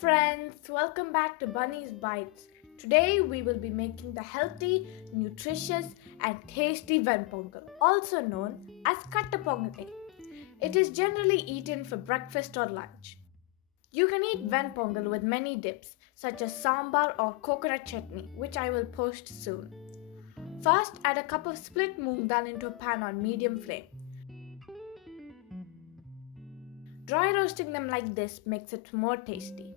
friends, welcome back to Bunny's Bites. Today we will be making the healthy, nutritious and tasty Ven Pongal, also known as Katte Pongali. It is generally eaten for breakfast or lunch. You can eat Ven Pongal with many dips such as sambar or coconut chutney, which I will post soon. First, add a cup of split moong dal into a pan on medium flame. Dry roasting them like this makes it more tasty.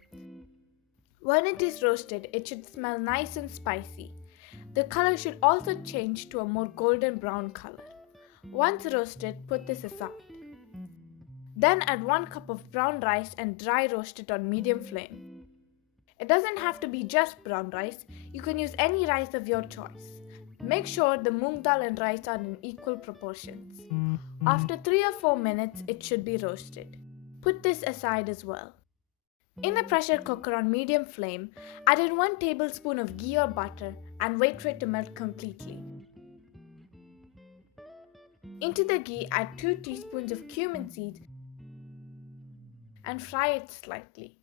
When it is roasted, it should smell nice and spicy. The color should also change to a more golden brown color. Once roasted, put this aside. Then add 1 cup of brown rice and dry roast it on medium flame. It doesn't have to be just brown rice, you can use any rice of your choice. Make sure the moong dal and rice are in equal proportions. After 3 or 4 minutes, it should be roasted. Put this aside as well. In a pressure cooker on medium flame, add in 1 tablespoon of ghee or butter and wait for it to melt completely. Into the ghee, add 2 teaspoons of cumin seeds and fry it slightly.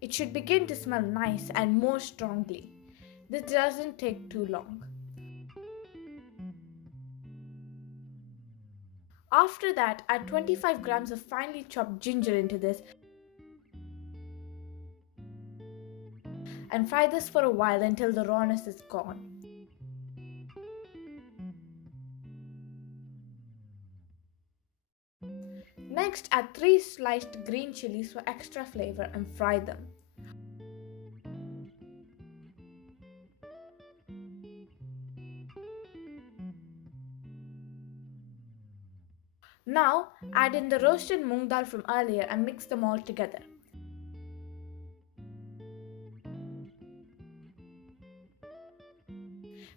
It should begin to smell nice and more strongly. This doesn't take too long. After that, add 25 grams of finely chopped ginger into this and fry this for a while until the rawness is gone. Next, add 3 sliced green chilies for extra flavor and fry them. Now, add in the roasted moong dal from earlier and mix them all together.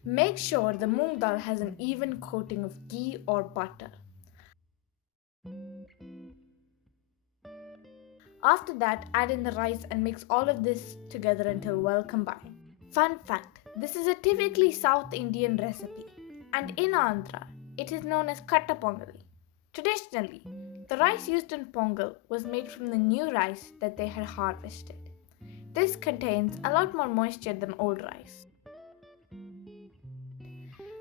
Make sure the moong dal has an even coating of ghee or butter. After that, add in the rice and mix all of this together until well combined. Fun fact, this is a typically South Indian recipe, and in Andhra, it is known as Katte Pongali. Traditionally, the rice used in pongal was made from the new rice that they had harvested. This contains a lot more moisture than old rice.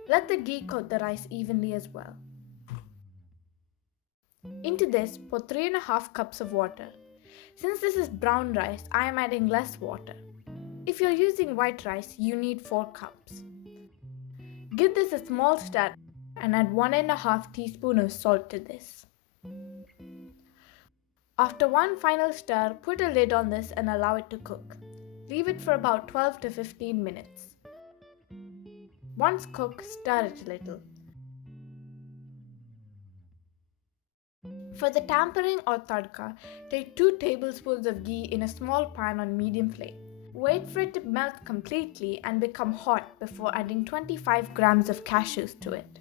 Let the ghee coat the rice evenly as well. Into this, pour 3.5 cups of water. Since this is brown rice, I am adding less water. If you're using white rice, you need 4 cups. Give this a small stir and add 1.5 teaspoons of salt to this. After one final stir, put a lid on this and allow it to cook. Leave it for about 12 to 15 minutes. Once cooked, stir it a little. For the tempering or tadka, take 2 tablespoons of ghee in a small pan on medium flame. Wait for it to melt completely and become hot before adding 25 grams of cashews to it.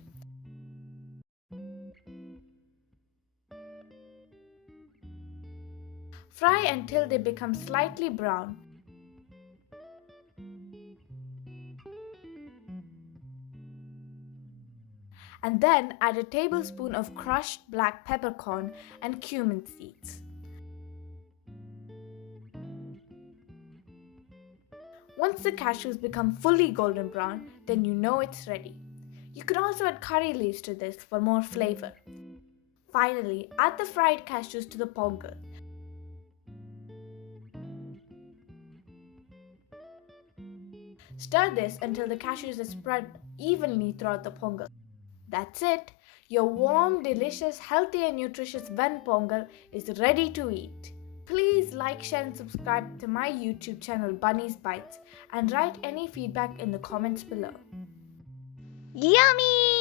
Fry until they become slightly brown. And then add a tablespoon of crushed black peppercorn and cumin seeds. Once the cashews become fully golden brown, then you know it's ready. You can also add curry leaves to this for more flavor. Finally, add the fried cashews to the pongal. Stir this until the cashews are spread evenly throughout the pongal. That's it! Your warm, delicious, healthy and nutritious Ven Pongal is ready to eat. Please like, share and subscribe to my YouTube channel Bunny's Bites and write any feedback in the comments below. Yummy!